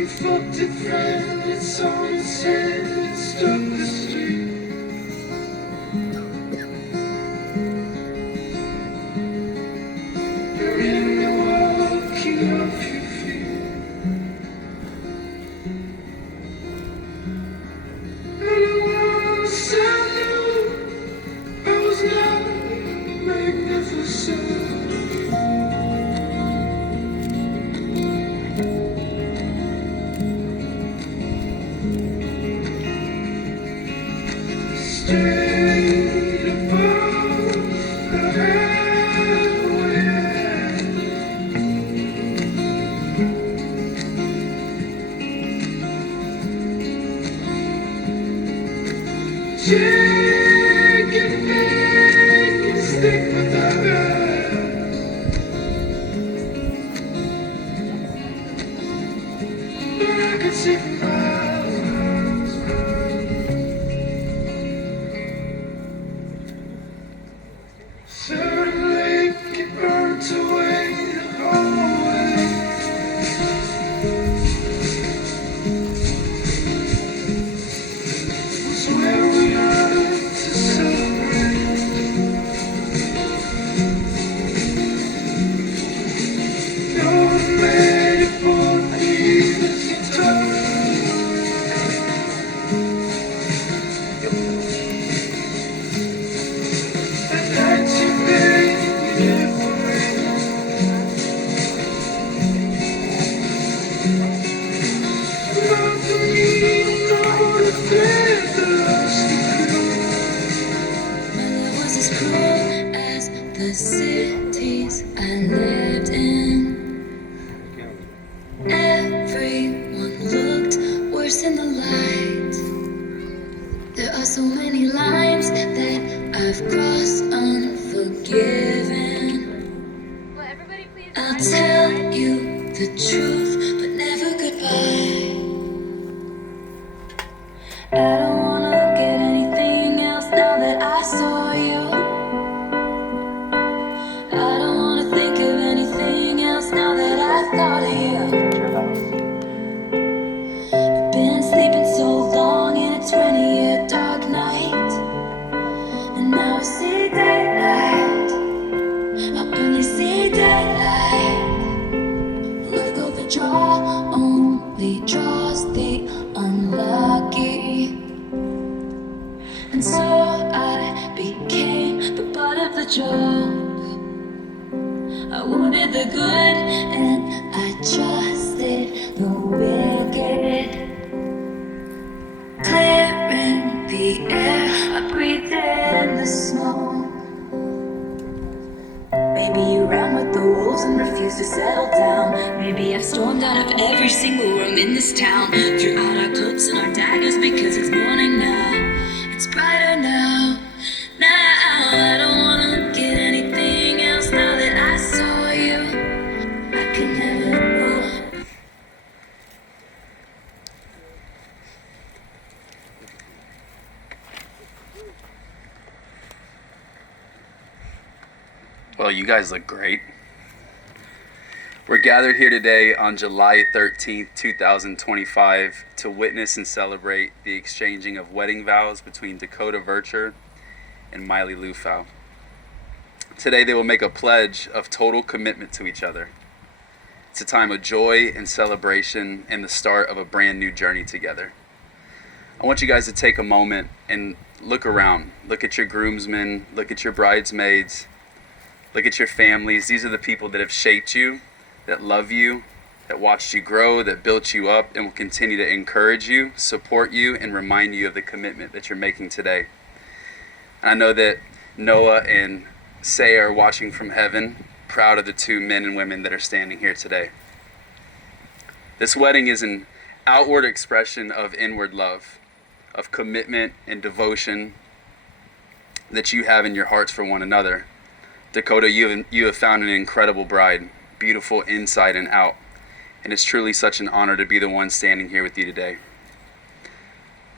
We fucked it friend, it's on its head, it struck the street. You're in the walking off your feet. And once I knew I was not magnificent. Straight above the highway, take it back and stick with us. But I could see for miles. Suddenly it burnt away the hallway. Was where we learned to celebrate. No one made it for me this guitar. The nights you made me live for me. Not for me, no to fear the lost of you. My love was as cruel as the cities I lived in. Everyone looked worse in the light. There are so many lines that I've crossed unforgiven. I'll tell you the truth, but never goodbye. I don't wanna look at anything else now that I saw you. I don't wanna think of anything else now that I thought of you. I've been sleeping so long in a 20-year dark night, and now I see daylight. I only see daylight. Look of the draw only draws the unlucky. And so I became the butt of the joke. I wanted the good and I trusted the wicked. Clearing the air, I breathed in the smoke. Maybe you ran with the wolves and refused to settle down. Maybe I've stormed out of every single room in this town. Threw out our clubs and our daggers because it's morning now. It's brighter now. Now I don't wanna look at anything else now that I saw you. I can never know. Well, you guys look great. We're gathered here today on July 13th, 2025 to witness and celebrate the exchanging of wedding vows between Dakota Vercher and Miley Lufau. Today they will make a pledge of total commitment to each other. It's a time of joy and celebration and the start of a brand new journey together. I want you guys to take a moment and look around. Look at your groomsmen, look at your bridesmaids, look at your families. These are the people that have shaped you, that love you, that watched you grow, that built you up, and will continue to encourage you, support you, and remind you of the commitment that you're making today. And I know that Noah and Say are watching from heaven, proud of the two men and women that are standing here today. This wedding is an outward expression of inward love, of commitment and devotion that you have in your hearts for one another. Dakota, you have found an incredible bride, beautiful inside and out, and it's truly such an honor to be the one standing here with you today.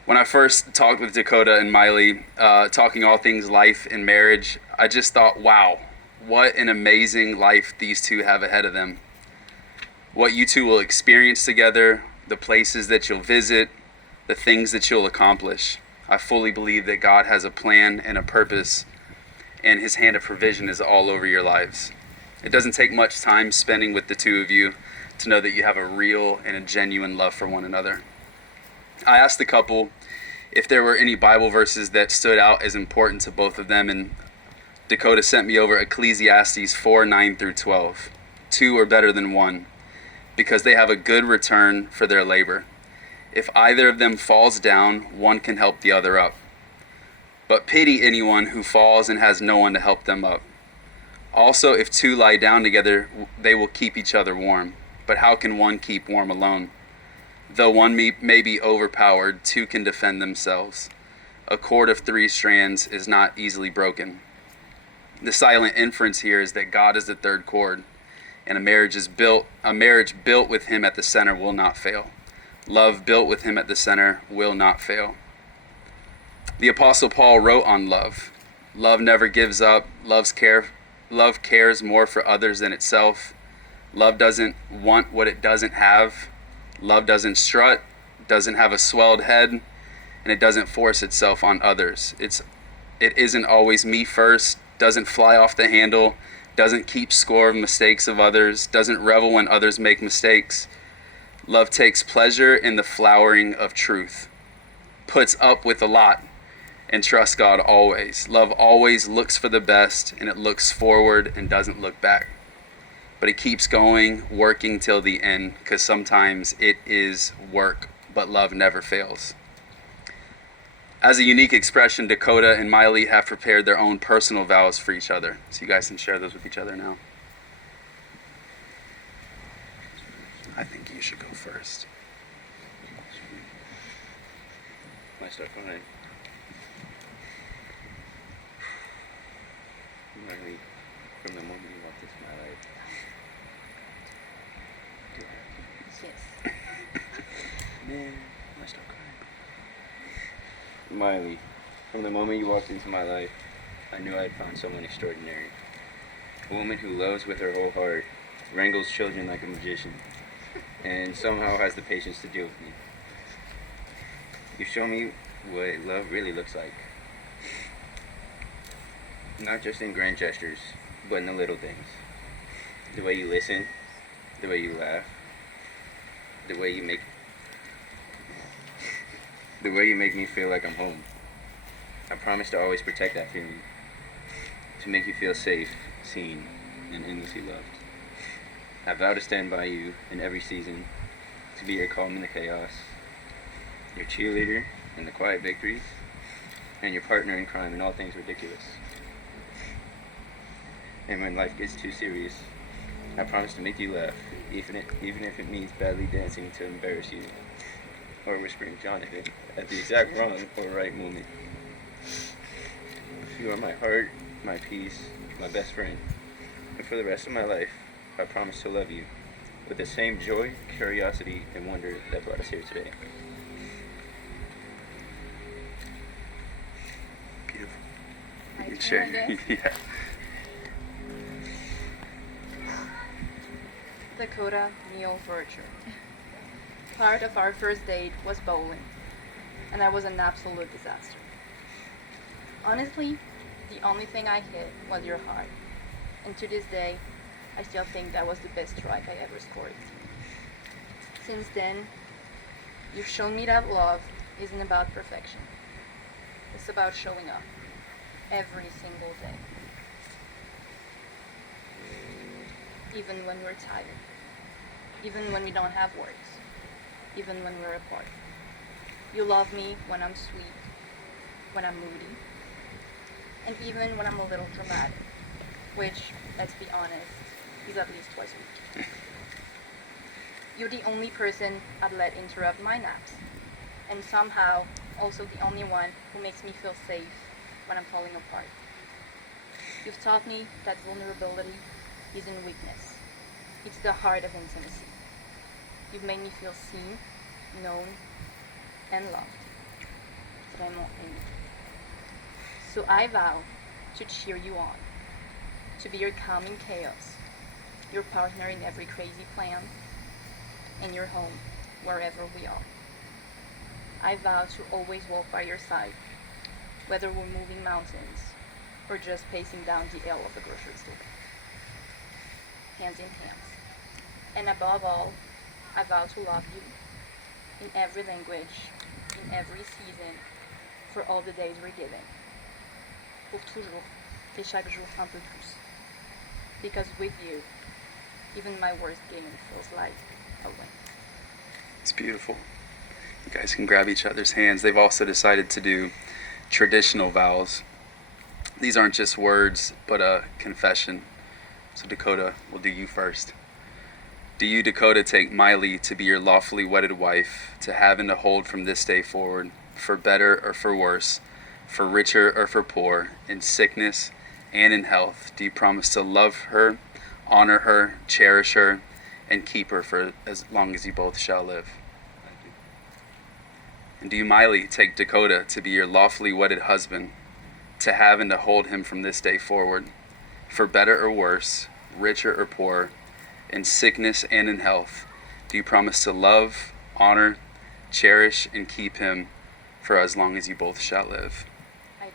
When I first talked with Dakota and Miley, talking all things life and marriage, I just thought, wow, what an amazing life these two have ahead of them. What you two will experience together, the places that you'll visit, the things that you'll accomplish. I fully believe that God has a plan and a purpose, and his hand of provision is all over your lives. It doesn't take much time spending with the two of you to know that you have a real and a genuine love for one another. I asked the couple if there were any Bible verses that stood out as important to both of them, and Dakota sent me over Ecclesiastes 4:9-12. Two are better than one, because they have a good return for their labor. If either of them falls down, one can help the other up. But pity anyone who falls and has no one to help them up. Also, if two lie down together, they will keep each other warm. But how can one keep warm alone? Though one may be overpowered, two can defend themselves. A cord of 3 strands is not easily broken. The silent inference here is that God is the third cord, and a marriage built with him at the center will not fail. Love built with him at the center will not fail. The Apostle Paul wrote on love. Love never gives up. Love cares more for others than itself. Love doesn't want what it doesn't have. Love doesn't strut, doesn't have a swelled head, and it doesn't force itself on others. It isn't always me first, doesn't fly off the handle, doesn't keep score of mistakes of others, doesn't revel when others make mistakes. Love takes pleasure in the flowering of truth, puts up with a lot, and trusts God always. Love always looks for the best, and it looks forward and doesn't look back. But it keeps going, working till the end, because sometimes it is work, but love never fails. As a unique expression, Dakota and Miley have prepared their own personal vows for each other. So you guys can share those with each other now. I think you should go first. I start crying. Marina, from the moment you walked into my life. Yes. Man, I start crying. Miley, from the moment you walked into my life, I knew I had found someone extraordinary. A woman who loves with her whole heart, wrangles children like a magician, and somehow has the patience to deal with me. You show me what love really looks like. Not just in grand gestures, but in the little things. The way you listen, the way you laugh, the way you make me feel like I'm home. I promise to always protect that feeling, to make you feel safe, seen, and endlessly loved. I vow to stand by you in every season, to be your calm in the chaos, your cheerleader in the quiet victories, and your partner in crime in all things ridiculous. And when life gets too serious, I promise to make you laugh, even if it means badly dancing to embarrass you, or whispering Jonathan at the exact wrong or right moment. You are my heart, my peace, my best friend, and for the rest of my life, I promise to love you with the same joy, curiosity, and wonder that brought us here today. Beautiful. I You share. can Yeah. Dakota Neil Virtue. Part of our first date was bowling, and I was an absolute disaster. Honestly, the only thing I hit was your heart, and to this day, I still think that was the best strike I ever scored. Since then, you've shown me that love isn't about perfection. It's about showing up every single day. Even when we're tired. Even when we don't have words. Even when we're apart. You love me when I'm sweet, when I'm moody, and even when I'm a little dramatic, which, let's be honest, is at least twice a week. You're the only person I'd let interrupt my naps, and somehow also the only one who makes me feel safe when I'm falling apart. You've taught me that vulnerability isn't weakness. It's the heart of intimacy. You've made me feel seen, known, and loved. Vraiment aimé. So I vow to cheer you on, to be your calm in chaos, your partner in every crazy plan, and your home wherever we are. I vow to always walk by your side, whether we're moving mountains or just pacing down the aisle of the grocery store. Hands in hands. And above all, I vow to love you in every language, in every season, for all the days we're given. Pour toujours, et chaque jour un peu plus. Because with you, even my worst game feels like a win. It's beautiful. You guys can grab each other's hands. They've also decided to do traditional vows. These aren't just words, but a confession. So Dakota, we'll do you first. Do you, Dakota, take Miley to be your lawfully wedded wife, to have and to hold from this day forward, for better or for worse, for richer or for poor, in sickness and in health? Do you promise to love her, honor her, cherish her, and keep her for as long as you both shall live? And do you, Miley, take Dakota to be your lawfully wedded husband, to have and to hold him from this day forward, for better or worse, richer or poor, in sickness and in health? Do you promise to love, honor, cherish, and keep him for as long as you both shall live? I do.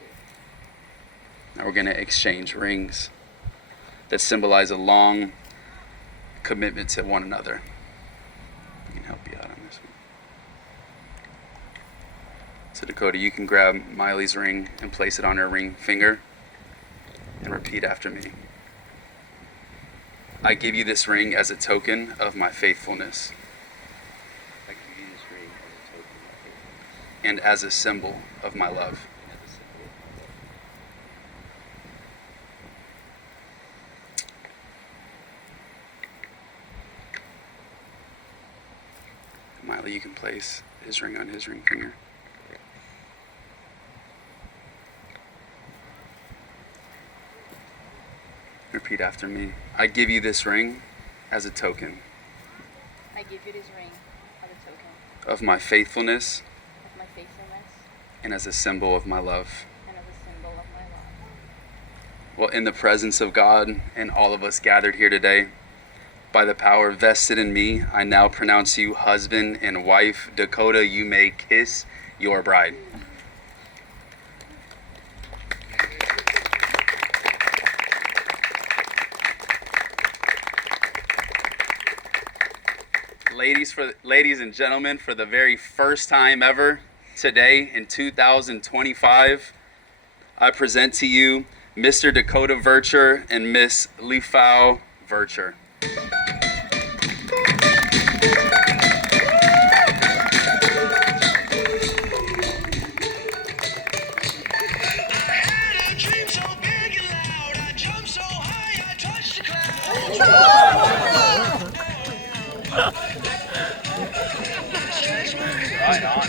Now we're going to exchange rings that symbolize a long commitment to one another. I can help you out on this one. So Dakota, you can grab Miley's ring and place it on her ring finger and repeat after me. I give you this ring as a token of my faithfulness I give you this ring as a token of my faithfulness and as a symbol of my love. and as a symbol of my love. Miley, you can place his ring on his ring finger. Repeat after me. I give you this ring as a token I give you this ring as a token of my faithfulness of my faithfulness and as a symbol of my love. and as a symbol of my love. Well, in the presence of God and all of us gathered here today, by the power vested in me, I now pronounce you husband and wife. Dakota, you may kiss your bride. Ladies and gentlemen, for the very first time ever today in 2025, I present to you Mr. Dakota Vercher and Miss Lifau Vercher. Right on.